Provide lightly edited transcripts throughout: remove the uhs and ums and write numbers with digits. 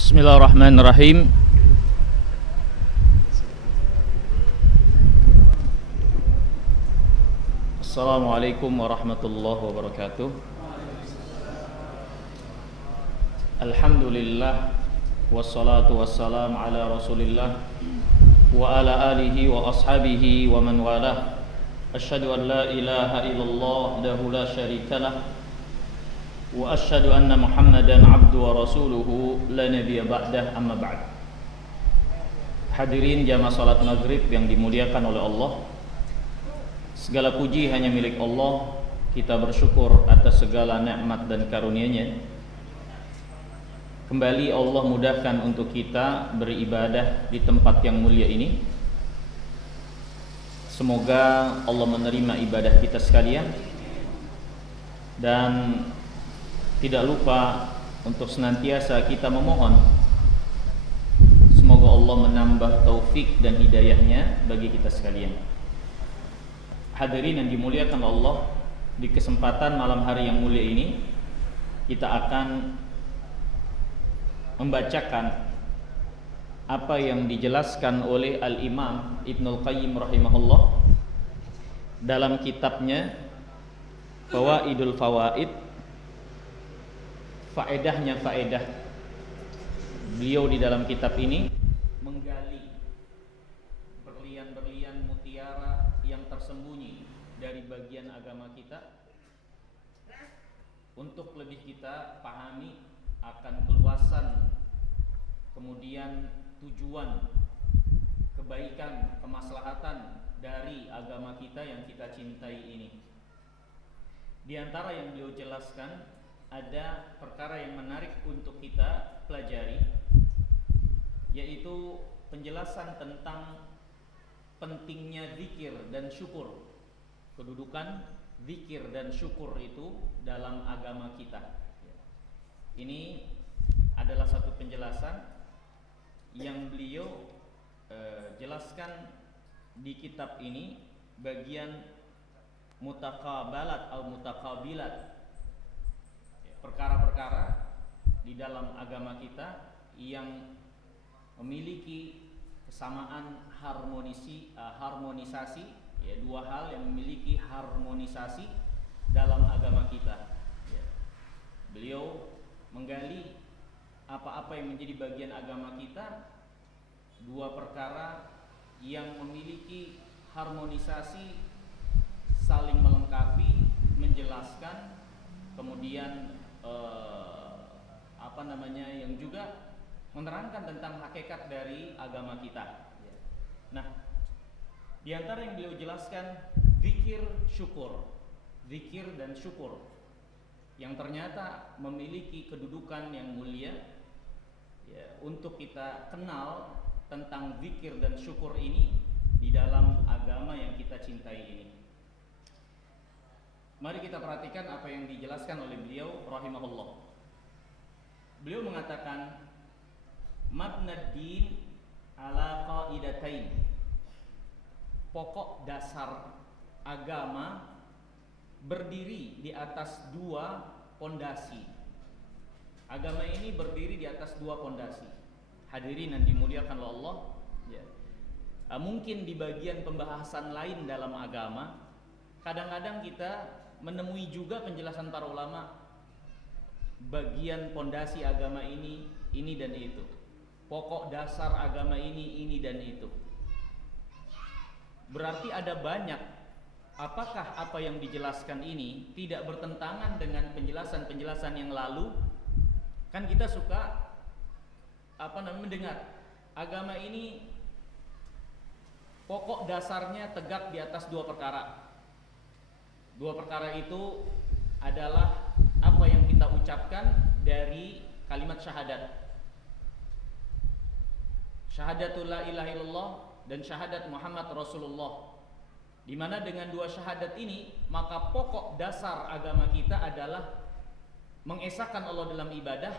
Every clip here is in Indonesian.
Bismillahirrahmanirrahim. Assalamualaikum warahmatullahi wabarakatuh. Alhamdulillah, wassalatu wassalam ala rasulillah wa ala alihi wa ashabihi wa man walah. Asyhadu an la ilaha illallah wahdahu la syarikalah wa asyhadu anna Muhammadan abduhu wa rasuluhu la nabiyya ba'dah, amma ba'd. Hadirin jamaah salat maghrib yang dimuliakan oleh Allah, segala puji hanya milik Allah. Kita bersyukur atas segala nikmat dan karunia-Nya. Kembali Allah mudahkan untuk kita beribadah di tempat yang mulia ini. Semoga Allah menerima ibadah kita sekalian, dan tidak lupa untuk senantiasa kita memohon semoga Allah menambah taufik dan hidayahnya bagi kita sekalian. Hadirin yang dimuliakan Allah, di kesempatan malam hari yang mulia ini kita akan membacakan apa yang dijelaskan oleh Al-Imam Ibnul Qayyim rahimahullah dalam kitabnya Fawaidul Fawaid. Faedahnya faedah. Beliau di dalam kitab ini menggali berlian-berlian mutiara yang tersembunyi dari bagian agama kita, untuk lebih kita pahami akan keluasan, kemudian tujuan, kebaikan, kemaslahatan dari agama kita yang kita cintai ini. Di antara yang beliau jelaskan, ada perkara yang menarik untuk kita pelajari, yaitu penjelasan tentang pentingnya zikir dan syukur, kedudukan zikir dan syukur itu dalam agama kita. Ini adalah satu penjelasan yang beliau jelaskan di kitab ini, bagian mutaqabalat atau mutaqabilat, perkara-perkara di dalam agama kita yang memiliki kesamaan harmonisasi, ya, dua hal yang memiliki harmonisasi dalam agama kita. Ya. Beliau menggali apa-apa yang menjadi bagian agama kita, dua perkara yang memiliki harmonisasi, saling melengkapi, menjelaskan, kemudian yang juga menerangkan tentang hakikat dari agama kita. Nah, di antara yang beliau jelaskan, zikir dan syukur yang ternyata memiliki kedudukan yang mulia. Ya, untuk kita kenal tentang zikir dan syukur ini di dalam agama yang kita cintai ini. Mari kita perhatikan apa yang dijelaskan oleh beliau rahimahullah. Beliau mengatakan, mabnad din ala qaidatain. Pokok dasar agama berdiri di atas dua pondasi. Agama ini berdiri di atas dua pondasi. Hadirin yang dimuliakan oleh Allah, ya. Mungkin di bagian pembahasan lain dalam agama, kadang-kadang kita menemui juga penjelasan para ulama, bagian pondasi agama ini dan itu, pokok dasar agama ini dan itu. Berarti ada banyak. Apakah apa yang dijelaskan ini tidak bertentangan dengan penjelasan-penjelasan yang lalu? Kan kita suka mendengar agama ini pokok dasarnya tegak di atas dua perkara. Dua perkara itu adalah apa yang kita ucapkan dari kalimat syahadat. Syahadatul la ilaha illallah dan syahadat Muhammad Rasulullah. Di mana dengan dua syahadat ini, maka pokok dasar agama kita adalah mengesahkan Allah dalam ibadah,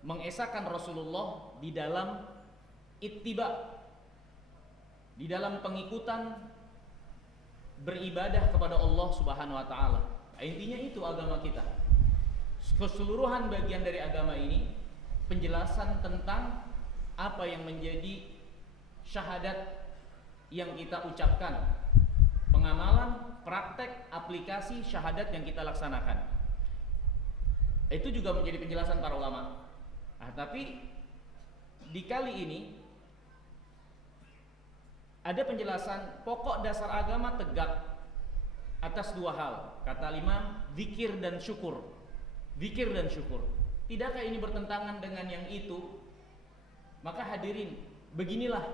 mengesahkan Rasulullah di dalam ittiba, di dalam pengikutan beribadah kepada Allah Subhanahu wa taala. Intinya itu agama kita. Keseluruhan bagian dari agama ini penjelasan tentang apa yang menjadi syahadat yang kita ucapkan, pengamalan, praktek, aplikasi syahadat yang kita laksanakan. Itu juga menjadi penjelasan para ulama. Tapi di kali ini ada penjelasan pokok dasar agama tegak atas dua hal. Kata Imam, zikir dan syukur. Zikir dan syukur. Tidakkah ini bertentangan dengan yang itu? Maka hadirin, beginilah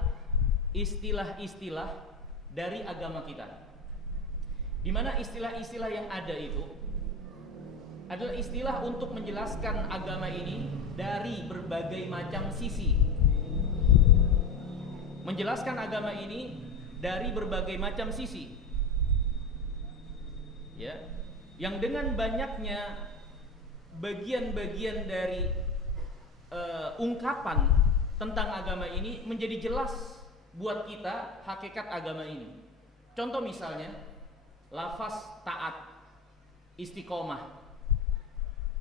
istilah-istilah dari agama kita. Di mana istilah-istilah yang ada itu adalah istilah untuk menjelaskan agama ini dari berbagai macam sisi. Menjelaskan agama ini dari berbagai macam sisi, ya, yang dengan banyaknya bagian-bagian dari ungkapan tentang agama ini menjadi jelas buat kita hakikat agama ini. Contoh misalnya lafaz taat, istiqomah,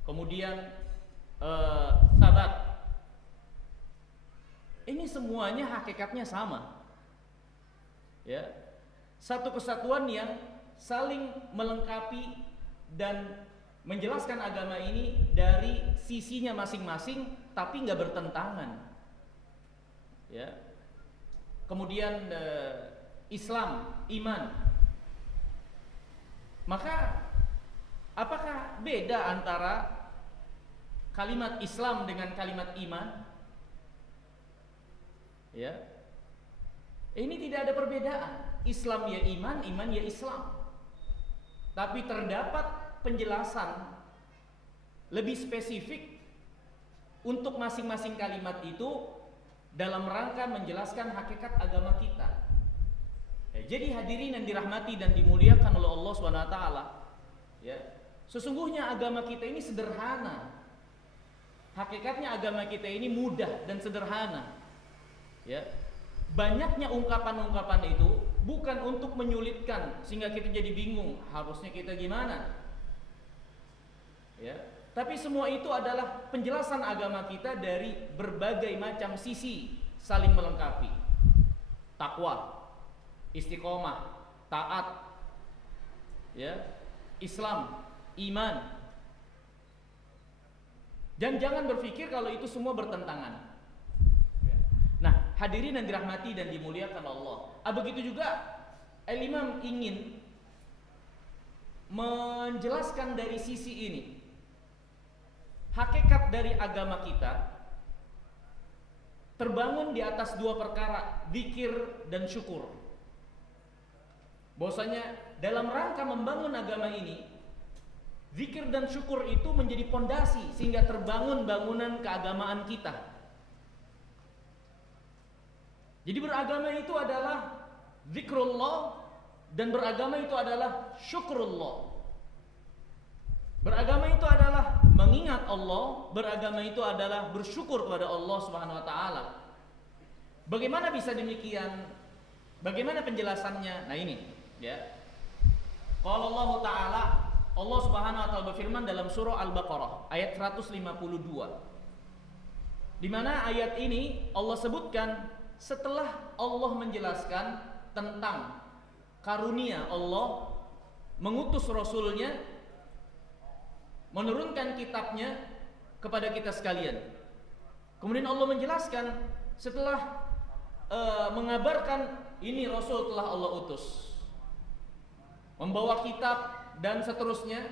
kemudian sabat. Ini semuanya hakikatnya sama, ya, satu kesatuan yang saling melengkapi dan menjelaskan agama ini dari sisinya masing-masing, tapi nggak bertentangan, ya. Kemudian Islam, iman. Maka apakah beda antara kalimat Islam dengan kalimat iman? Ya, ini tidak ada perbedaan. Islam ya iman, iman ya Islam. Tapi terdapat penjelasan lebih spesifik untuk masing-masing kalimat itu dalam rangka menjelaskan hakikat agama kita. Jadi hadirin yang dirahmati dan dimuliakan oleh Allah SWT, ya, sesungguhnya agama kita ini sederhana. Hakikatnya agama kita ini mudah dan sederhana. Ya, banyaknya ungkapan-ungkapan itu bukan untuk menyulitkan sehingga kita jadi bingung harusnya kita gimana, ya, tapi semua itu adalah penjelasan agama kita dari berbagai macam sisi, saling melengkapi. Takwa, istiqomah, taat, ya, Islam, iman. Dan jangan berpikir kalau itu semua bertentangan. Nah, hadirin yang dirahmati dan dimuliakan Allah, begitu juga Imam ingin menjelaskan dari sisi ini hakikat dari agama kita terbangun di atas dua perkara, zikir dan syukur. Bahwasanya dalam rangka membangun agama ini, zikir dan syukur itu menjadi pondasi sehingga terbangun bangunan keagamaan kita. Jadi beragama itu adalah zikrullah dan beragama itu adalah syukrullah. Beragama itu adalah mengingat Allah, beragama itu adalah bersyukur kepada Allah Subhanahu wa taala. Bagaimana bisa demikian? Bagaimana penjelasannya? Nah ini, ya. Qala Allah taala, Allah Subhanahu wa taala berfirman dalam surah Al-Baqarah ayat 152. Di mana ayat ini Allah sebutkan setelah Allah menjelaskan tentang karunia Allah mengutus Rasulnya, menurunkan kitabnya kepada kita sekalian. Kemudian Allah menjelaskan setelah mengabarkan ini Rasul telah Allah utus, membawa kitab dan seterusnya.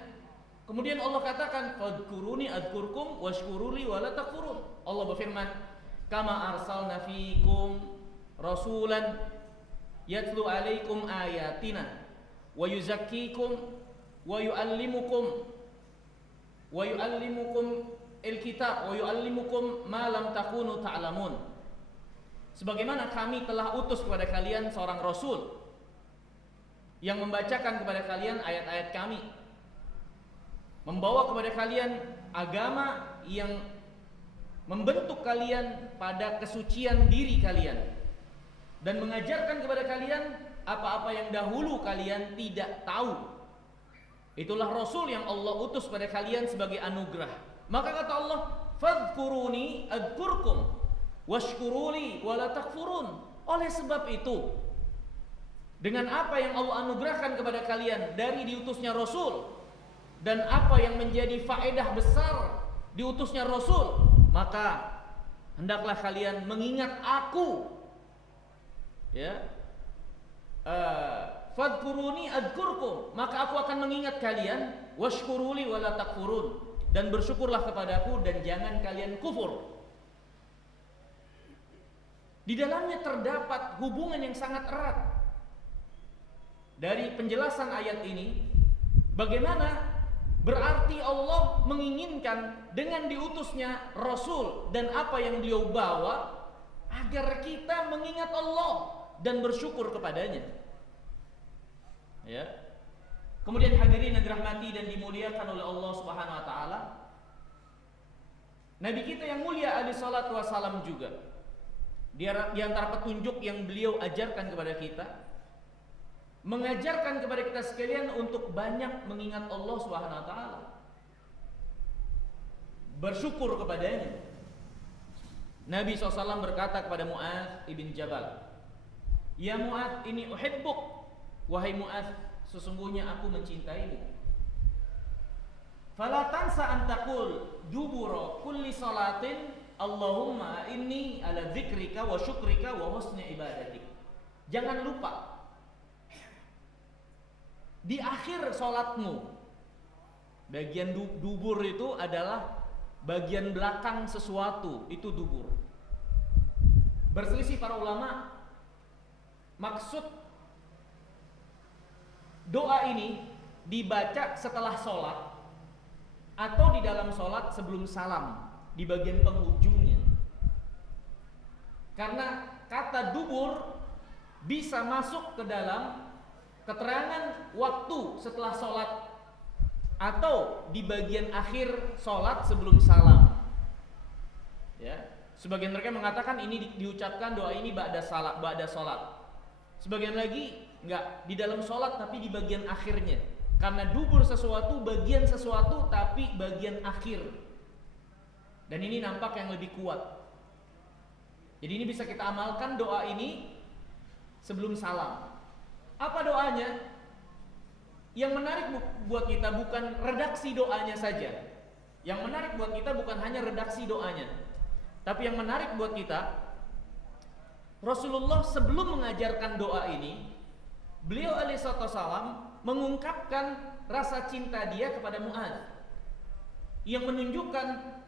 Kemudian Allah katakan fadkuruni adkurkum washkuruli wala takfurun. Allah berfirman, kama arsalna fiikum rasulan yatlu alaikum ayatina wa yuzakkikum wa yuallimukum alkitab wa yuallimukum ma lam takunu ta'lamun. Sebagaimana kami telah utus kepada kalian seorang rasul yang membacakan kepada kalian ayat-ayat kami, membawa kepada kalian agama yang membentuk kalian pada kesucian diri kalian, dan mengajarkan kepada kalian apa-apa yang dahulu kalian tidak tahu. Itulah Rasul yang Allah utus pada kalian sebagai anugerah. Maka kata Allah, fadhkuruni adzkurkum washkuruli wala takfurun. Oleh sebab itu, dengan apa yang Allah anugerahkan kepada kalian dari diutusnya Rasul dan apa yang menjadi faedah besar diutusnya Rasul, maka hendaklah kalian mengingat aku. Ya, fadhkuruni adzkurkum, maka aku akan mengingat kalian, washkuruli wala takfurun, dan bersyukurlah kepadaku dan jangan kalian kufur. Di dalamnya terdapat hubungan yang sangat erat dari penjelasan ayat ini. Bagaimana berarti Allah menginginkan dengan diutusnya Rasul dan apa yang beliau bawa agar kita mengingat Allah dan bersyukur kepadanya. Ya. Kemudian hadirin yang dirahmati dan dimuliakan oleh Allah Subhanahu wa taala, Nabi kita yang mulia alaihi salatu wasalam juga di antara petunjuk yang beliau ajarkan kepada kita, mengajarkan kepada kita sekalian untuk banyak mengingat Allah Subhanahu wa taala, bersyukur kepadanya. Nabi SAW berkata kepada Mu'adz ibn Jabal, "Ya Mu'adz, ini uhibbuk." Wahai Mu'adz, sesungguhnya aku mencintaimu. Fala tansa an taqul dubura kulli salatin Allahumma inni ala dzikrika wa syukrika wa husni ibadatik. Jangan lupa di akhir sholatmu, bagian dubur itu adalah bagian belakang sesuatu, itu dubur. Berselisih para ulama maksud doa ini dibaca setelah sholat atau di dalam sholat sebelum salam, di bagian penghujungnya. Karena kata dubur bisa masuk ke dalam keterangan waktu setelah sholat atau di bagian akhir sholat sebelum salam. Ya, sebagian mereka mengatakan ini diucapkan doa ini ba'da sholat. Sebagian lagi enggak, di dalam sholat tapi di bagian akhirnya. Karena dubur sesuatu, bagian sesuatu tapi bagian akhir. Dan ini nampak yang lebih kuat. Jadi ini bisa kita amalkan doa ini sebelum salam. Apa doanya? Yang menarik buat kita bukan redaksi doanya saja. Yang menarik buat kita bukan hanya redaksi doanya, tapi yang menarik buat kita, Rasulullah sebelum mengajarkan doa ini, beliau alaihissalam mengungkapkan rasa cinta dia kepada Mu'adz, yang menunjukkan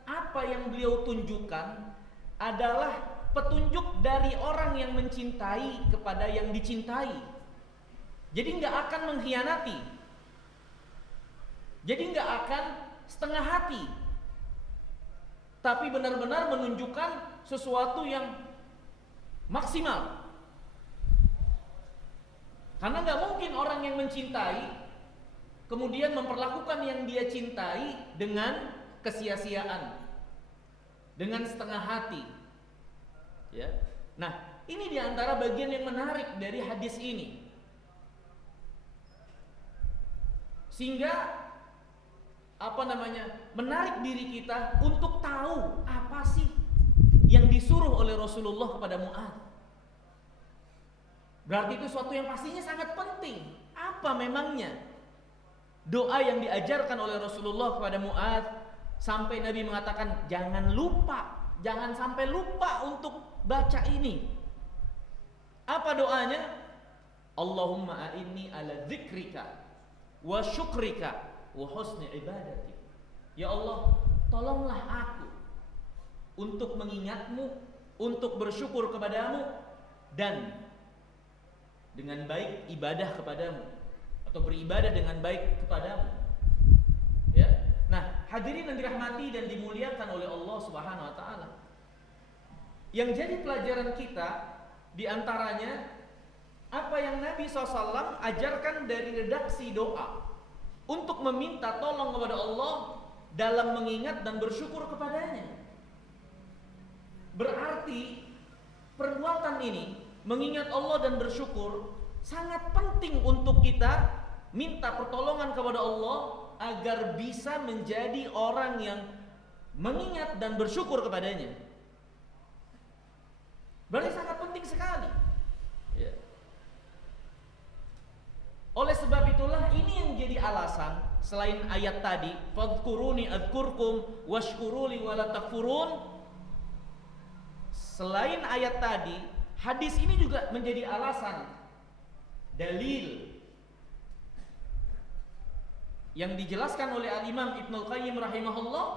apa yang beliau tunjukkan adalah petunjuk dari orang yang mencintai kepada yang dicintai. Jadi nggak akan mengkhianati, jadi nggak akan setengah hati, tapi benar-benar menunjukkan sesuatu yang maksimal. Karena nggak mungkin orang yang mencintai kemudian memperlakukan yang dia cintai dengan kesia-siaan, dengan setengah hati. Ya. Nah, ini diantara bagian yang menarik dari hadis ini. Sehingga menarik diri kita untuk tahu apa sih yang disuruh oleh Rasulullah kepada Mu'adz. Berarti itu suatu yang pastinya sangat penting. Apa memangnya doa yang diajarkan oleh Rasulullah kepada Mu'adz sampai Nabi mengatakan jangan lupa, jangan sampai lupa untuk baca ini. Apa doanya? Allahumma a'inni ala dzikrika wa syukrika wa husni ibadatik. Ya Allah, tolonglah aku untuk mengingatmu, untuk bersyukur kepadamu, dan dengan baik ibadah kepadamu, atau beribadah dengan baik kepadamu. Ya. Nah, hadirin yang dirahmati dan dimuliakan oleh Allah Subhanahu wa taala, yang jadi pelajaran kita diantaranya apa yang Nabi SAW ajarkan dari redaksi doa untuk meminta tolong kepada Allah dalam mengingat dan bersyukur kepadanya. Berarti perbuatan ini, mengingat Allah dan bersyukur, sangat penting untuk kita minta pertolongan kepada Allah agar bisa menjadi orang yang mengingat dan bersyukur kepadanya. Berarti sangat penting sekali. Ya. Oleh sebab itulah ini yang jadi alasan selain ayat tadi, fadhkuruni adzkurkum washkuruli wala takfurun. Selain ayat tadi, hadis ini juga menjadi alasan, dalil yang dijelaskan oleh Al-Imam Ibnul Qayyim rahimahullah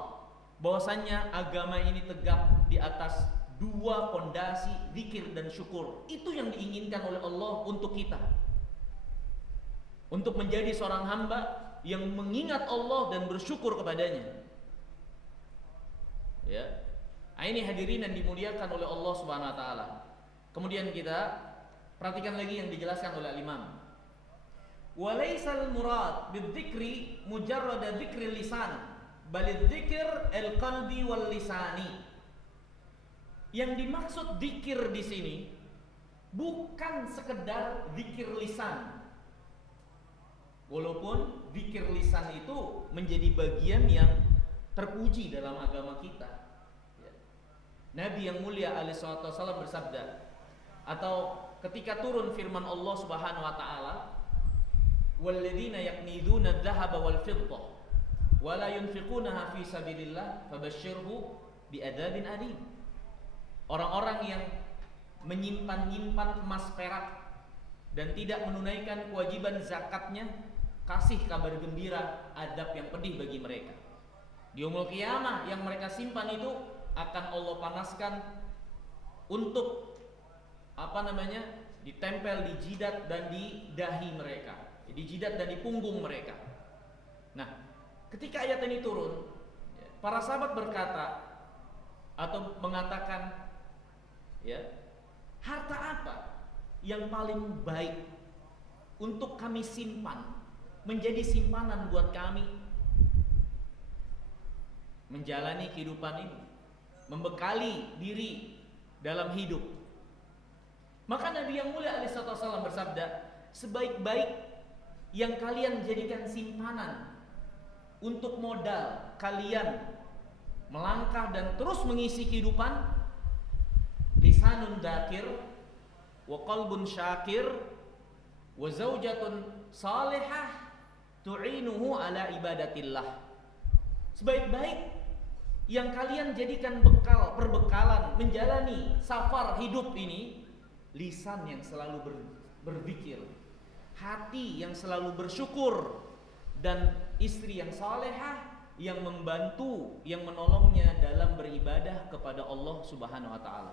bahwasannya agama ini tegak di atas dua pondasi, zikir dan syukur. Itu yang diinginkan oleh Allah untuk kita, untuk menjadi seorang hamba yang mengingat Allah dan bersyukur kepadanya. Ya. Nah, ini hadirin yang dimuliakan oleh Allah Subhanahu wa taala. Kemudian kita perhatikan lagi yang dijelaskan oleh Imam. Walaisal murad bidzikri mujarrad dzikri lisan, bal dzikr al-qalbi wal lisani. Yang dimaksud dzikir di sini bukan sekedar dzikir lisan. Walaupun dzikir lisan itu menjadi bagian yang terpuji dalam agama kita. Nabi yang mulia alaihi salatu wasallam bersabda, atau ketika turun firman Allah Subhanahu wa taala, walladzina yaknizuna adh-dhahaba wal fiddah wa la yunfiqunaha fi sabilillah fabashshirhu bi'adzabin alim. Orang-orang yang menyimpan-nyimpan emas perak dan tidak menunaikan kewajiban zakatnya, kasih kabar gembira adab yang pedih bagi mereka. Di yaumul qiyamah yang mereka simpan itu akan Allah panaskan untuk ditempel di jidat dan di dahi mereka, di jidat dan di punggung mereka. Nah, ketika ayat ini turun, para sahabat berkata atau mengatakan, ya, harta apa yang paling baik untuk kami simpan, menjadi simpanan buat kami menjalani kehidupan ini, membekali diri dalam hidup. Maka Nabi yang mulia alaihi wasallam bersabda, sebaik-baik yang kalian jadikan simpanan untuk modal kalian melangkah dan terus mengisi kehidupan, lisanun dzakir wa qalbun syakir wa zaujatun salihah tu'inuhu ala ibadatillah. Sebaik-baik yang kalian jadikan perbekalan menjalani safar hidup ini, lisan yang selalu berzikir, hati yang selalu bersyukur, dan istri yang salehah yang membantu, yang menolongnya dalam beribadah kepada Allah Subhanahu wa taala.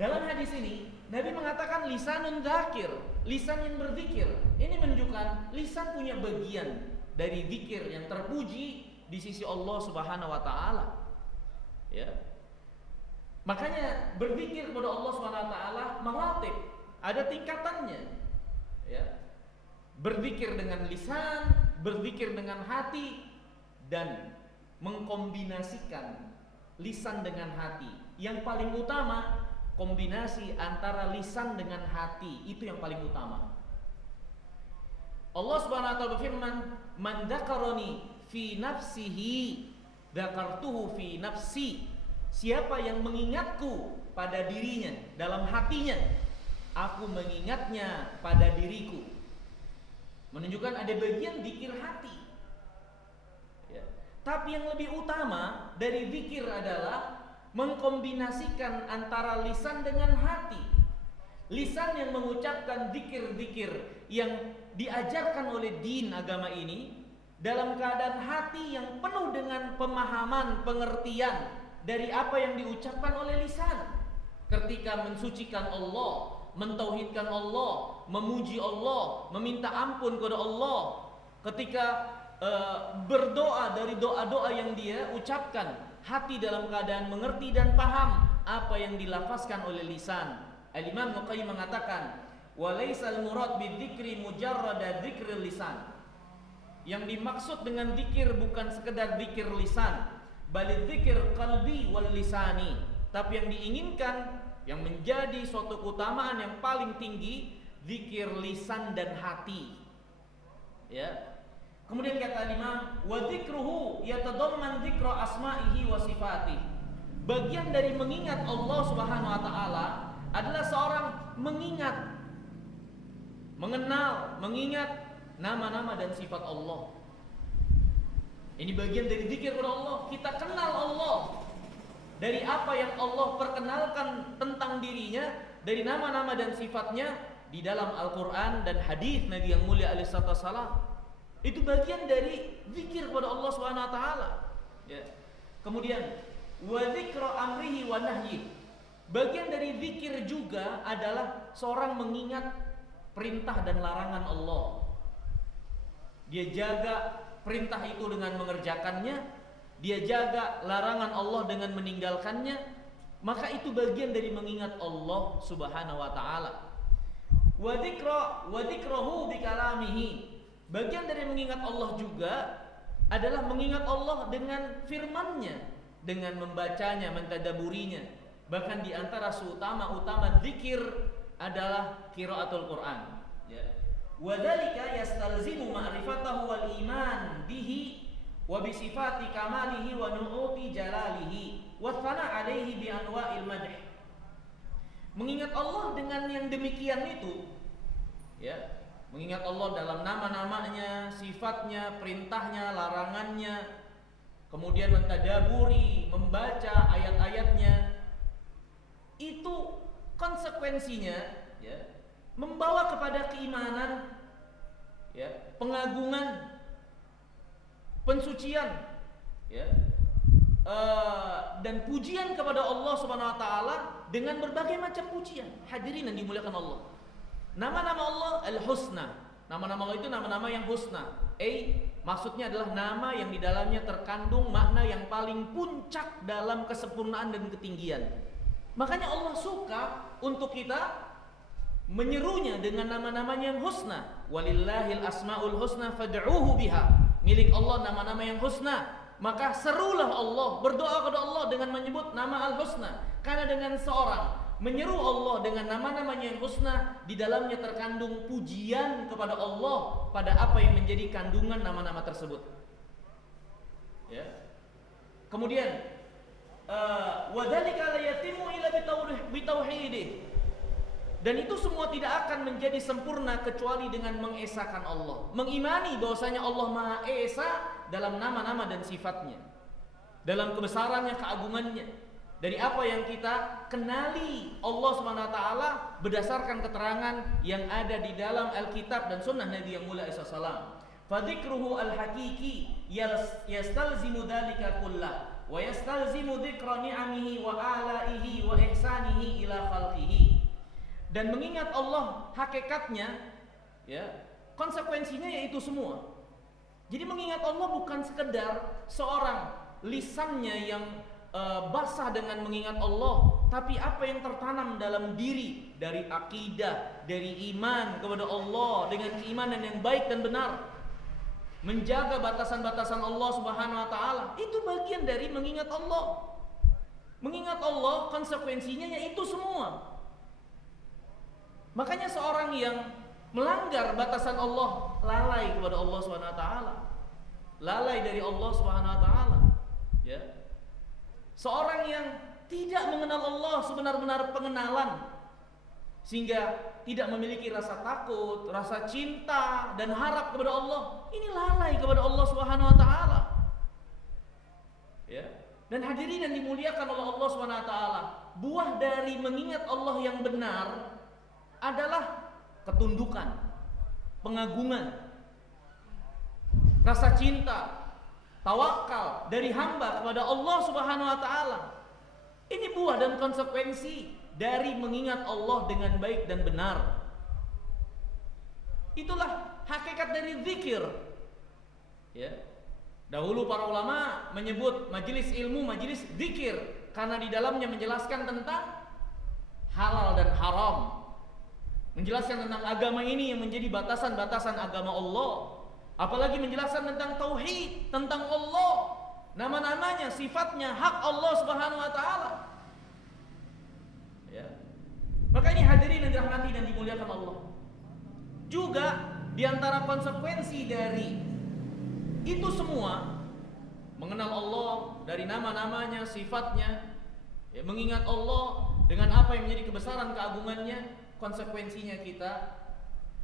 Dalam hadis ini Nabi mengatakan lisanun dzakir, lisan yang berzikir. Ini menunjukkan lisan punya bagian dari zikir yang terpuji di sisi Allah Subhanahu wa taala. Ya. Makanya berzikir kepada Allah Subhanahu wa taala maratib, ada tingkatannya. Ya. Berzikir dengan lisan, berzikir dengan hati, dan mengkombinasikan lisan dengan hati. Yang paling utama kombinasi antara lisan dengan hati, itu yang paling utama. Allah Subhanahu wa taala berfirman, "Man dzakarani fi nafsihi dzakartuhu fi nafsi." Siapa yang mengingatku pada dirinya, dalam hatinya, aku mengingatnya pada diriku. Menunjukkan ada bagian zikir hati. Ya. Tapi yang lebih utama dari zikir adalah mengkombinasikan antara lisan dengan hati. Lisan yang mengucapkan zikir-zikir yang diajarkan oleh din agama ini, dalam keadaan hati yang penuh dengan pemahaman, pengertian dari apa yang diucapkan oleh lisan. Ketika mensucikan Allah, mentauhidkan Allah, memuji Allah, meminta ampun kepada Allah, ketika berdoa dari doa-doa yang dia ucapkan, hati dalam keadaan mengerti dan paham apa yang dilafazkan oleh lisan. Al-Imam Al-Qayyim mengatakan, "Walaisal murad bidzikri mujarrada dzikri lisan." Yang dimaksud dengan zikir bukan sekedar zikir lisan, bal dzikir qalbi wal lisani. Tapi yang diinginkan, yang menjadi suatu keutamaan yang paling tinggi, zikir lisan dan hati. Ya. Kemudian kata Imam, wa dzikruhu yatadamman dzikra asma'ihi wa sifatihi. Bagian dari mengingat Allah Subhanahu wa taala adalah seorang mengingat, mengenal, mengingat nama-nama dan sifat Allah. Ini bagian dari zikir kepada Allah. Kita kenal Allah dari apa yang Allah perkenalkan tentang dirinya, dari nama-nama dan sifatnya di dalam Al-Quran dan hadis Nabi yang mulia alaihi wassalam. Itu bagian dari zikir kepada Allah Subhanahu wa taala. Ya. Kemudian wa dzikra amrihi wa nahyi. Bagian dari zikir juga adalah seorang mengingat perintah dan larangan Allah. Dia jaga perintah itu dengan mengerjakannya, dia jaga larangan Allah dengan meninggalkannya, maka itu bagian dari mengingat Allah Subhanahu wa taala. Wa dzikrahu bi kalamihi. Bagian dari mengingat Allah juga adalah mengingat Allah dengan firman-Nya, dengan membacanya, mentadaburinya. Bahkan di antara seutama-utama zikir adalah qiraatul Quran. Ya. Wa dzalika yastalzimu ma'rifatahu wal iman bihi wa bi sifati kamalihi wa nu'uti jalalihi wa thana 'alaihi bi anwa'il madh. Mengingat Allah dengan yang demikian itu, ya, mengingat Allah dalam nama-namanya, sifatnya, perintahnya, larangannya, kemudian mentadaburi, membaca ayat-ayatnya, itu konsekuensinya, ya, membawa kepada keimanan, ya, pengagungan, pensucian, ya, dan pujian kepada Allah Subhanahu wa taala dengan berbagai macam pujian. Hadirin yang dimuliakan Allah. Nama-nama Allah Al-Husna. Nama-nama Allah itu nama-nama yang husna. Maksudnya adalah nama yang di dalamnya terkandung makna yang paling puncak dalam kesempurnaan dan ketinggian. Makanya Allah suka untuk kita menyerunya dengan nama-namanya yang husna. Walillahil asmaul husna fad'uhu biha. Milik Allah nama-nama yang husna, maka serulah Allah, berdoa kepada Allah dengan menyebut nama al-husna. Karena dengan seorang menyeru Allah dengan nama-namanya yang husna, di dalamnya terkandung pujian kepada Allah pada apa yang menjadi kandungan nama-nama tersebut. Ya. Kemudian wa dzalika la yatimu illa bitauhidih. Dan itu semua tidak akan menjadi sempurna kecuali dengan mengesahkan Allah, mengimani bahwasanya Allah Maha Esa dalam nama-nama dan sifatnya, dalam kebesarannya, keagungannya, dari apa yang kita kenali Allah Subhanahu wa taala berdasarkan keterangan yang ada di dalam Alkitab dan Sunnah Nabi yang mulia sallallahu. Fadzikruhu al-haqiqi yastalzimu dzalika kullah wa yastalzimu dzikra ni'amihi wa ala'ihi wa ihsanihi ila khalqihi. Dan mengingat Allah hakikatnya, ya, konsekuensinya yaitu semua. Jadi mengingat Allah bukan sekedar seorang lisannya yang basah dengan mengingat Allah, tapi apa yang tertanam dalam diri dari akidah, dari iman kepada Allah dengan keimanan yang baik dan benar, menjaga batasan-batasan Allah Subhanahu wa taala, itu bagian dari mengingat Allah. Mengingat Allah konsekuensinya yaitu semua. Makanya seorang yang melanggar batasan Allah lalai kepada Allah Subhanahu wa taala, lalai dari Allah Subhanahu wa taala, ya. Seorang yang tidak mengenal Allah sebenar-benar pengenalan, sehingga tidak memiliki rasa takut, rasa cinta dan harap kepada Allah, ini lalai kepada Allah Subhanahu wa taala. Ya. Dan hadirin yang dimuliakan oleh Allah Subhanahu wa taala, buah dari mengingat Allah yang benar adalah ketundukan, pengagungan, rasa cinta, tawakal dari hamba kepada Allah Subhanahu wa taala. Ini buah dan konsekuensi dari mengingat Allah dengan baik dan benar. Itulah hakikat dari zikir. Ya. Dahulu para ulama menyebut majelis ilmu majelis zikir karena di dalamnya menjelaskan tentang halal dan haram. Menjelaskan tentang agama ini yang menjadi batasan-batasan agama Allah. Apalagi menjelaskan tentang tauhid, tentang Allah, nama-namanya, sifatnya, hak Allah Subhanahu wa taala. Ya. Maka ini hadirin yang dirahmati dan dimuliakan Allah. Juga di antara konsekuensi dari Itu semua mengenal Allah dari nama-namanya, sifatnya, ya, mengingat Allah dengan apa yang menjadi kebesaran keagungannya. Konsekuensinya kita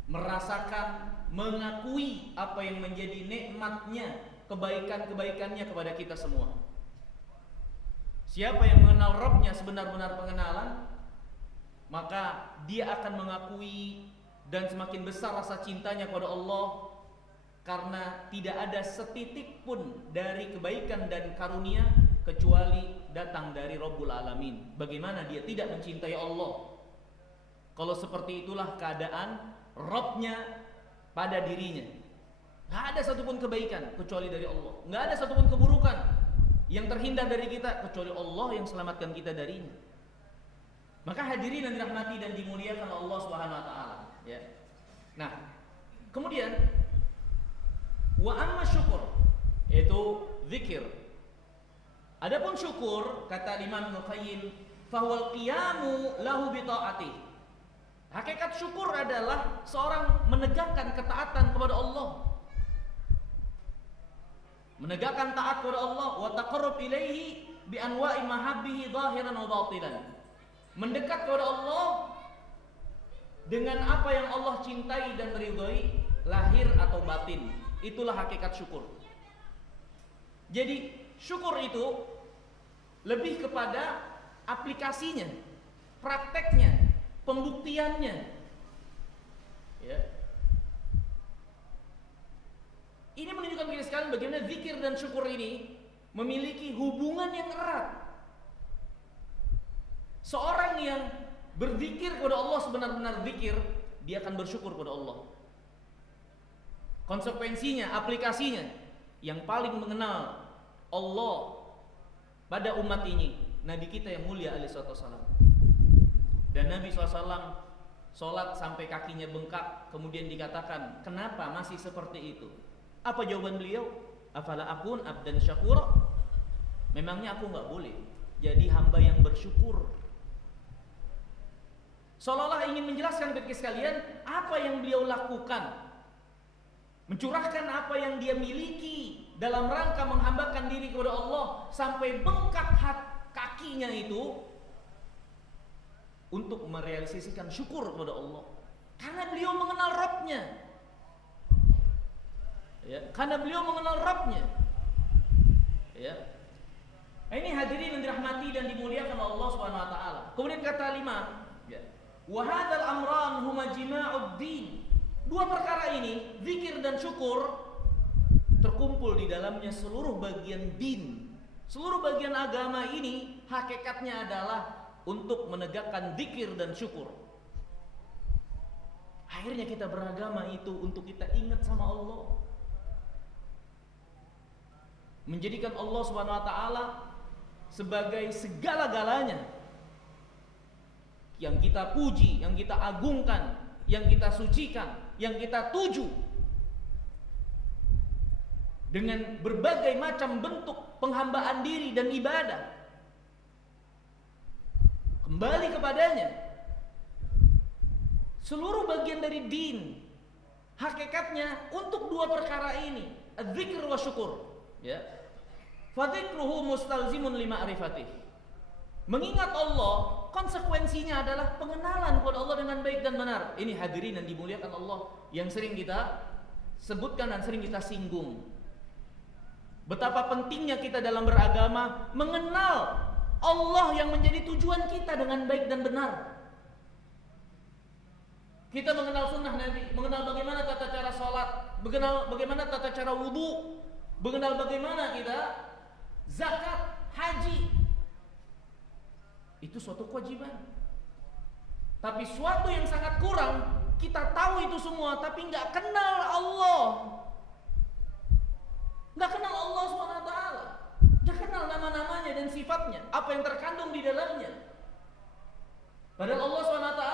merasakan, mengakui apa yang menjadi nikmatnya, kebaikan-kebaikannya kepada kita semua. Siapa yang mengenal Rabbnya sebenar-benar pengenalan, maka dia akan mengakui dan semakin besar rasa cintanya kepada Allah, karena tidak ada setitik pun dari kebaikan dan karunia kecuali datang dari Rabbul Alamin. Bagaimana dia tidak mencintai Allah kalau seperti itulah keadaan Rabbnya pada dirinya? Gak ada satupun kebaikan kecuali dari Allah, gak ada satupun keburukan yang terhindar dari kita kecuali Allah yang selamatkan kita darinya. Maka hadirin yang dirahmati dan dimuliakan Allah Subhanahu wa taala, ya. Nah, kemudian wa amma syukur, yaitu zikir. Adapun syukur, kata Imam Ibnu Qayyim, fahuwal qiyamu lahu bi ta'ati. Hakikat syukur adalah seorang menegakkan ketaatan kepada Allah, menegakkan taat kepada Allah, wa taqarrub ilaihi bi anwa'i mahabbihi zahiran wa batinan. Mendekat kepada Allah dengan apa yang Allah cintai dan ridhoi, lahir atau batin. Itulah hakikat syukur. Jadi syukur itu lebih kepada aplikasinya, prakteknya, pembuktiannya, ya. Ini menunjukkan kita sekalian bagaimana zikir dan syukur ini memiliki hubungan yang erat. Seorang yang berzikir kepada Allah sebenar-benar zikir, dia akan bersyukur kepada Allah. Konsekuensinya, aplikasinya, yang paling mengenal Allah pada umat ini Nabi kita yang mulia alaihi wasallam. Dan Nabi SAW sholat sampai kakinya bengkak, kemudian dikatakan, kenapa masih seperti itu? Apa jawaban beliau? Afala akun abdan syakura? Memangnya aku gak boleh jadi hamba yang bersyukur? Seolah-olah ingin menjelaskan kepada sekalian apa yang beliau lakukan, mencurahkan apa yang dia miliki dalam rangka menghambakan diri kepada Allah sampai bengkak kakinya itu untuk merealisasikan syukur kepada Allah, karena beliau mengenal Rabbnya, ya, karena beliau mengenal Rabbnya, ya. Ini hadirin yang dirahmati dan dimuliakan Allah Subhanahu wa taala. Kemudian kata 5, ya, wa hadzal amran huma jima'ud din. Dua perkara ini, zikir dan syukur, terkumpul di dalamnya seluruh bagian din. Seluruh bagian agama ini hakikatnya adalah untuk menegakkan zikir dan syukur. Akhirnya kita beragama itu untuk kita ingat sama Allah, menjadikan Allah Subhanahu wa taala sebagai segala-galanya yang kita puji, yang kita agungkan, yang kita sucikan, yang kita tuju dengan berbagai macam bentuk penghambaan diri dan ibadah. Kembali kepadanya. Seluruh bagian dari din hakikatnya untuk dua perkara ini, az-zikr wa syukur, ya. Fadzikruhu mustalzimun lima'rifatih. Mengingat Allah konsekuensinya adalah pengenalan kepada Allah dengan baik dan benar. Ini hadirin yang dimuliakan Allah yang sering kita sebutkan dan sering kita singgung. Betapa pentingnya kita dalam beragama mengenal Allah yang menjadi tujuan kita dengan baik dan benar. Kita mengenal sunnah Nabi, mengenal bagaimana tata cara sholat, mengenal bagaimana tata cara wudu, mengenal bagaimana kita zakat, haji. Itu suatu kewajiban. Tapi suatu yang sangat kurang, kita tahu itu semua tapi nggak kenal Allah, nggak kenal Allah SWT, nggak kenal nama-namanya dan sifatnya, apa yang terkandung di dalamnya. Padahal Allah SWT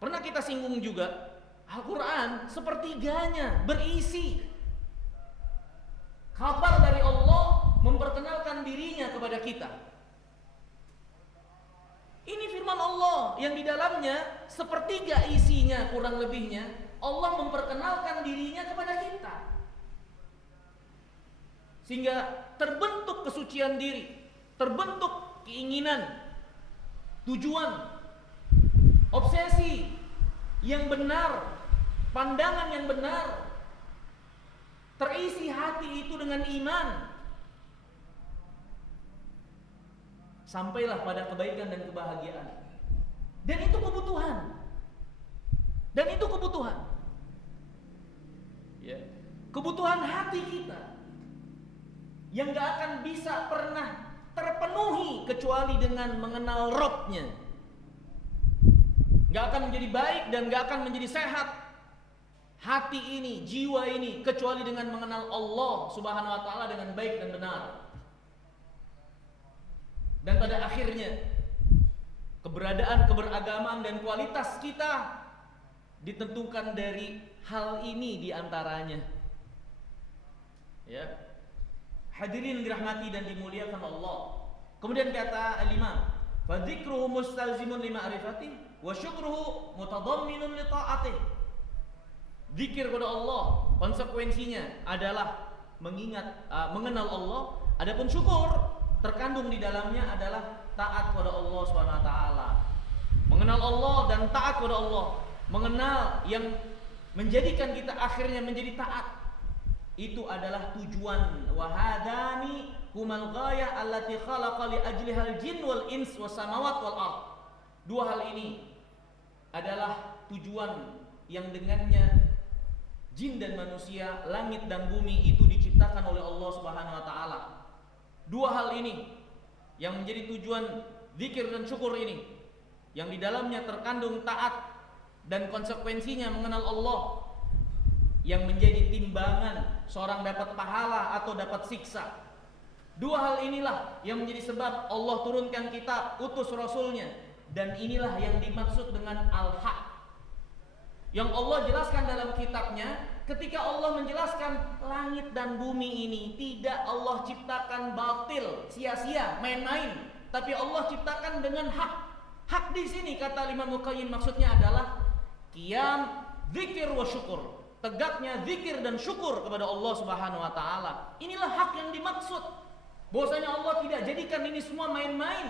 pernah kita singgung juga, Al-Quran sepertiganya berisi kabar dari Allah memperkenalkan dirinya kepada kita. Ini firman Allah yang di dalamnya sepertiga isinya kurang lebihnya Allah memperkenalkan dirinya kepada kita. Sehingga terbentuk kesucian diri, terbentuk keinginan, tujuan, obsesi yang benar, pandangan yang benar, terisi hati itu dengan iman, sampailah pada kebaikan dan kebahagiaan. Dan itu kebutuhan. Dan itu kebutuhan. Ya. Kebutuhan hati kita yang gak akan bisa pernah terpenuhi kecuali dengan mengenal Rabb-nya. Gak akan menjadi baik dan gak akan menjadi sehat hati ini, jiwa ini, kecuali dengan mengenal Allah Subhanahu wa ta'ala dengan baik dan benar. Dan pada akhirnya keberadaan keberagamaan dan kualitas kita ditentukan dari hal ini diantaranya. Ya, hadirin dirahmati dan dimuliakan Allah. Kemudian kata al-Imam, fadzikruhu mustalzimun lima'rifati wa syukruhu mutadamminun li ta'atih. Zikir kepada Allah konsekuensinya adalah mengenal Allah. Adapun syukur terkandung di dalamnya adalah taat kepada Allah Subhanahu wa taala. Mengenal Allah dan taat kepada Allah, mengenal yang menjadikan kita akhirnya menjadi taat, itu adalah tujuan. Wa hadani humal ghayah allati khalaqa li ajlihal jin wal ins was samawat wal ard. Dua hal ini adalah tujuan yang dengannya jin dan manusia, langit dan bumi itu diciptakan oleh Allah Subhanahu wa taala. Dua hal ini yang menjadi tujuan zikir dan syukur ini, yang di dalamnya terkandung taat dan konsekuensinya mengenal Allah, yang menjadi timbangan seorang dapat pahala atau dapat siksa. Dua hal inilah yang menjadi sebab Allah turunkan kitab, utus Rasulnya, dan inilah yang dimaksud dengan al-haq yang Allah jelaskan dalam kitabnya. Ketika Allah menjelaskan langit dan bumi ini tidak Allah ciptakan batil, sia-sia, main-main, tapi Allah ciptakan dengan hak. Hak di sini kata Imam Muqayyim maksudnya adalah qiyam zikir wa syukur, tegaknya zikir dan syukur kepada Allah Subhanahu wa taala. Inilah hak yang dimaksud. Bahwasanya Allah tidak jadikan ini semua main-main,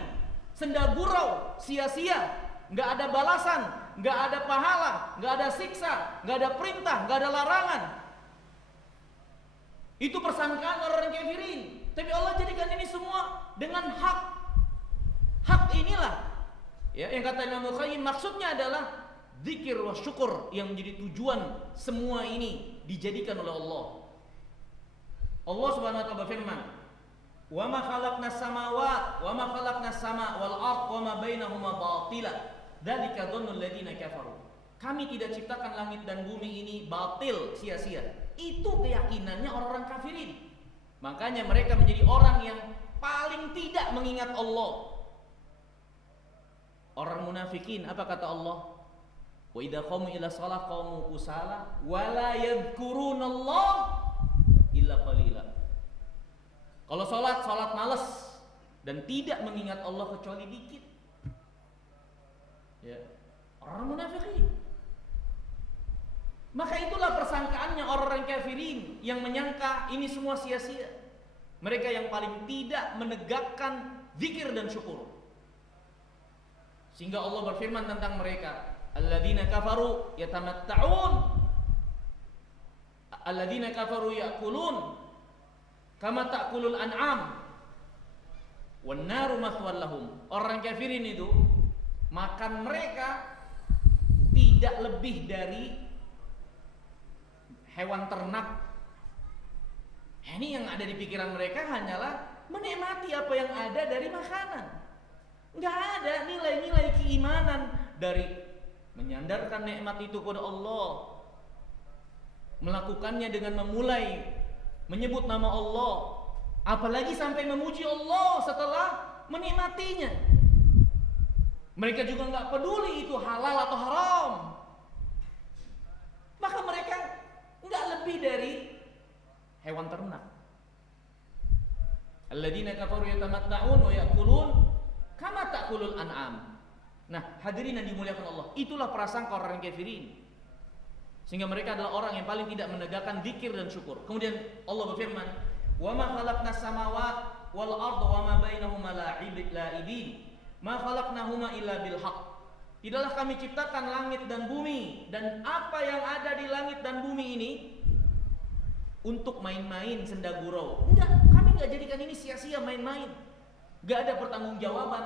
senda gurau, sia-sia, enggak ada balasan, enggak ada pahala, enggak ada siksa, enggak ada perintah, enggak ada larangan. Itu persangkaan orang kafirin. Tapi Allah jadikan ini semua dengan hak. Hak inilah ya yang kata Imam Muqayyim maksudnya adalah zikir wa syukur yang menjadi tujuan semua ini dijadikan oleh Allah. Allah Subhanahu wa taala berfirman, "Wa ma khalaqnas samawati wa ma khalaqnas sama wal ardh wa ma bainahuma batila. Dzalika dhannul ladzina kafaru." Kami tidak ciptakan langit dan bumi ini batil, sia-sia. Itu keyakinannya orang-orang kafirin. Makanya mereka menjadi orang yang paling tidak mengingat Allah. Orang munafikin, apa kata Allah? Wa idza qamu ila shalah qamu kusala wa la yadhkurunallah illa qalila. Kalau salat malas dan tidak mengingat Allah kecuali dikit. Ya, orang munafikin. Maka itulah persangkaannya orang kafirin yang menyangka ini semua sia-sia. Mereka yang paling tidak menegakkan zikir dan syukur. Sehingga Allah berfirman tentang mereka, alladzina kafaru yatamatta'un, alladzina kafaru ya'kulun kama ta'kulul an'am wan naru mathwal lahum. Orang kafirin itu makan mereka tidak lebih dari hewan ternak. Ini yang ada di pikiran mereka hanyalah menikmati apa yang ada dari makanan. Enggak ada nilai-nilai keimanan dari menyandarkan nikmat itu kepada Allah, melakukannya dengan memulai menyebut nama Allah, apalagi sampai memuji Allah setelah menikmatinya. Mereka juga enggak peduli itu halal atau haram. Maka mereka enggak lebih dari hewan ternak. Alladzina kafaru yatamatta'un wa ya'kulun kama ta'kulul an'am. Nah, hadirin yang dimuliakan Allah, itulah prasangka orang kafirin. Sehingga mereka adalah orang yang paling tidak menegakkan zikir dan syukur. Kemudian Allah berfirman, wa ma khalaqnas samawati wal arda wa ma bainahuma la'ibin ma khalaqnahuma illa bil haqq. Tidaklah kami ciptakan langit dan bumi dan apa yang ada di langit dan bumi ini untuk main-main senda gurau. Enggak, kami enggak jadikan ini sia-sia main-main. Enggak ada pertanggungjawaban,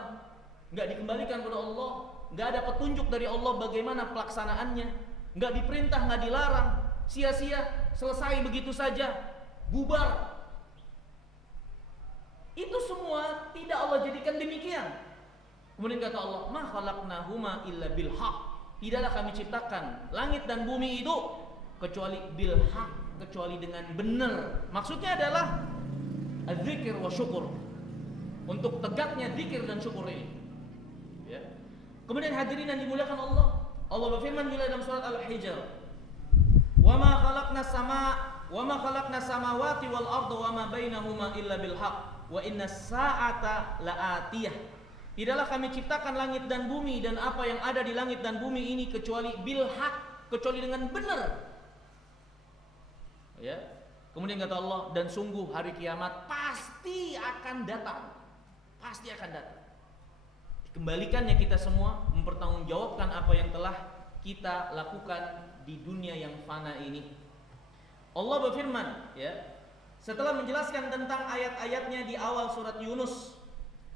enggak dikembalikan kepada Allah, enggak ada petunjuk dari Allah bagaimana pelaksanaannya, enggak diperintah, enggak dilarang, sia-sia, selesai begitu saja, bubar. Itu semua tidak Allah jadikan demikian. Kemudian kata Allah, ma khalaqnahuma illa bil haqq. Tidaklah kami ciptakan langit dan bumi itu kecuali bil haqq, kecuali dengan benar. Maksudnya adalah az-zikr wa syukur. Untuk tegaknya zikir dan syukur ini. Ya. Kemudian hadirin yang dimuliakan Allah, Allah berfirman juga dalam surat Al-Hijr, wa ma khalaqnas samawati wal arda wa ma bainahuma illa bil haqq wa inna as-sa'ata la'atiyah. Tidaklah kami ciptakan langit dan bumi dan apa yang ada di langit dan bumi ini kecuali bil haq, kecuali dengan benar. Ya. Kemudian kata Allah, dan sungguh hari kiamat pasti akan datang. Pasti akan datang. Dikembalikannya kita semua mempertanggungjawabkan apa yang telah kita lakukan di dunia yang fana ini. Allah berfirman, ya, setelah menjelaskan tentang ayat-ayatnya di awal surat Yunus,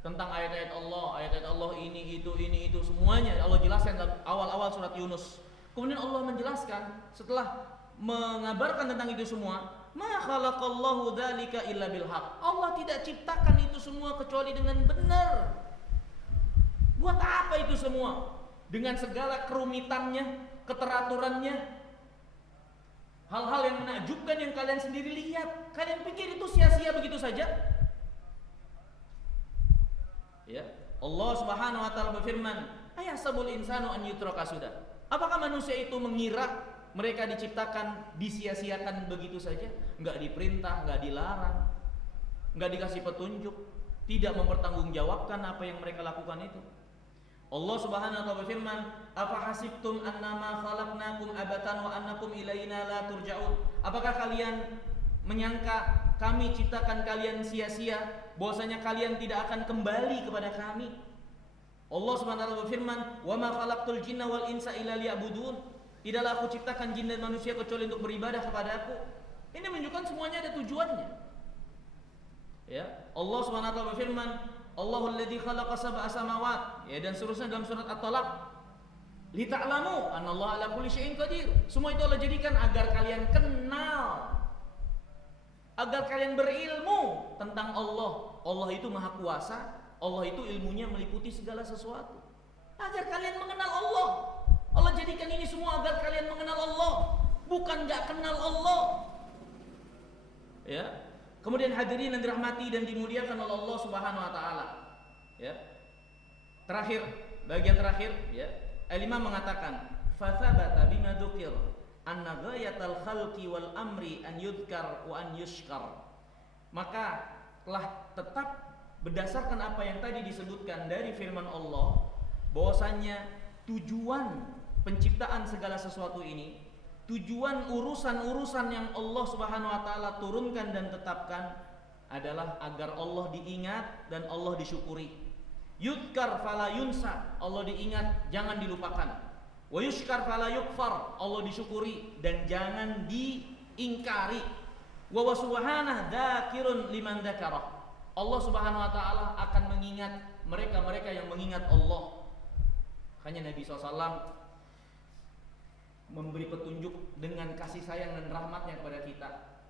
tentang ayat-ayat Allah ini itu semuanya Allah jelaskan dalam awal-awal surat Yunus. Kemudian Allah menjelaskan setelah mengabarkan tentang itu semua, ma khalaqallahu dzalika illa bil haqq. Allah tidak ciptakan itu semua kecuali dengan benar. Buat apa itu semua? Dengan segala kerumitannya, keteraturannya, hal-hal yang menakjubkan yang kalian sendiri lihat. Kalian pikir itu sia-sia begitu saja? Ya, Allah Subhanahu wa taala berfirman, "Ayahsabul insanu an yutraka sudah." Apakah manusia itu mengira mereka diciptakan disia-siakan begitu saja? Enggak diperintah, enggak dilarang, enggak dikasih petunjuk, tidak mempertanggungjawabkan apa yang mereka lakukan itu. Allah Subhanahu wa taala berfirman, "Afa hasibtum annama khalaqnakum abatan wa annakum ilaina la turja'un?" Apakah kalian menyangka kami ciptakan kalian sia-sia, bahwasanya kalian tidak akan kembali kepada kami? Allah Subhanahu wa taala berfirman, "Wa ma khalaqtul jinna wal insa illa liya'budun." Tidaklah aku ciptakan jin dan manusia kecuali untuk beribadah kepada aku. Ini menunjukkan semuanya ada tujuannya. Ya, Allah Subhanahu wa taala berfirman, "Allahul ladzi khalaqa sab'a samawat." Ya, dan seterusnya dalam surat At-Talaq, "Li ta'lamu annallaha 'ala kulli syai'in qadir." Semua itu Allah jadikan agar kalian kenal, agar kalian berilmu tentang Allah. Allah itu maha kuasa, Allah itu ilmunya meliputi segala sesuatu. Agar kalian mengenal Allah. Allah jadikan ini semua agar kalian mengenal Allah, bukan gak kenal Allah. Ya. Kemudian hadirin yang dirahmati dan dimuliakan oleh Allah Subhanahu wa taala. Ya. Terakhir, bagian terakhir, ya. Al-Imam mengatakan, "Fa tsabata bima dzukir anna ghayatal khalqi wal amri an yudhkar wa an yushkar." Maka telah tetap berdasarkan apa yang tadi disebutkan dari firman Allah, bahwasanya tujuan penciptaan segala sesuatu ini, tujuan urusan-urusan yang Allah Subhanahu wa taala turunkan dan tetapkan adalah agar Allah diingat dan Allah disyukuri. Yudhkar fala yunsa, Allah diingat jangan dilupakan. Wa yushkar fala yukfar, Allah disyukuri dan jangan diingkari. Wa subhanahu dzakirun liman dzakara, Allah Subhanahu wa taala akan mengingat mereka-mereka yang mengingat Allah. Hanya Nabi SAW memberi petunjuk dengan kasih sayang dan rahmatnya kepada kita,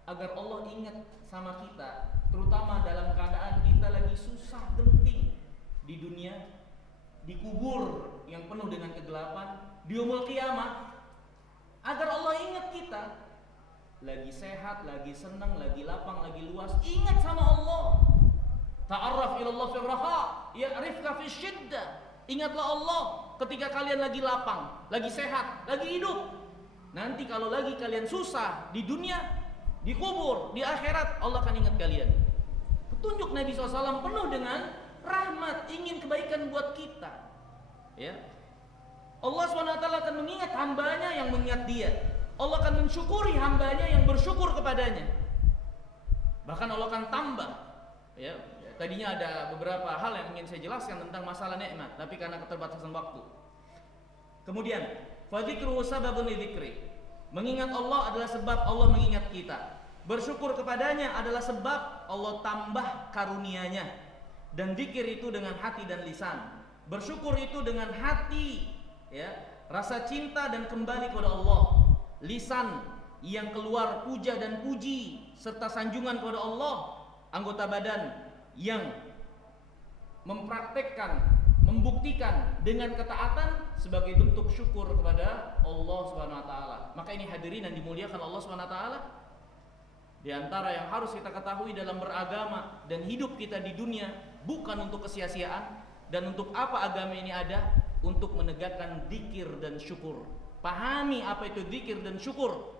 agar Allah ingat sama kita, terutama dalam keadaan kita lagi susah genting di dunia, di kubur yang penuh dengan kegelapan, di yaumul qiyamah, agar Allah ingat kita lagi sehat, lagi senang, lagi lapang, lagi luas, ingat sama Allah. Ta'arraf ilallah fil raha ya'rifka fis syiddah. Ingatlah Allah ketika kalian lagi lapang, lagi sehat, lagi hidup. Nanti kalau lagi kalian susah di dunia, di kubur, di akhirat, Allah akan ingat kalian. Petunjuk Nabi SAW penuh dengan rahmat, ingin kebaikan buat kita. Ya, Allah SWT akan mengingat hambanya yang mengingat dia. Allah akan mensyukuri hambanya yang bersyukur kepadanya. Bahkan Allah akan tambah. Ya, tadinya ada beberapa hal yang ingin saya jelaskan tentang masalah nikmat, tapi karena keterbatasan waktu. Kemudian, fadzikru sababun lidzikri. Mengingat Allah adalah sebab Allah mengingat kita. Bersyukur kepadanya adalah sebab Allah tambah karunia-Nya. Dan zikir itu dengan hati dan lisan. Bersyukur itu dengan hati, ya, rasa cinta dan kembali kepada Allah. Lisan yang keluar puja dan puji serta sanjungan kepada Allah. Anggota badan yang mempraktekkan, membuktikan dengan ketaatan sebagai bentuk syukur kepada Allah Subhanahu wa taala. Maka ini hadirin yang dimuliakan Allah Subhanahu wa taala, di antara yang harus kita ketahui dalam beragama dan hidup kita di dunia, bukan untuk kesia-siaan. Dan untuk apa agama ini ada? Untuk menegakkan zikir dan syukur. Pahami apa itu zikir dan syukur,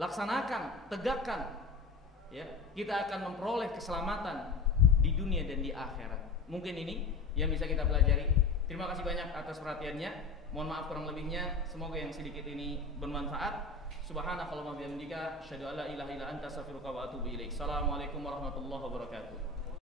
laksanakan, tegakkan, ya, kita akan memperoleh keselamatan di dunia dan di akhirat. Mungkin ini yang bisa kita pelajari. Terima kasih banyak atas perhatiannya. Mohon maaf kurang lebihnya. Semoga yang sedikit ini bermanfaat. Subhanakallahumma bihamdika asyhadu an la ilaha illa anta astaghfiruka wa atubu ilaik. Assalamualaikum warahmatullahi wabarakatuh.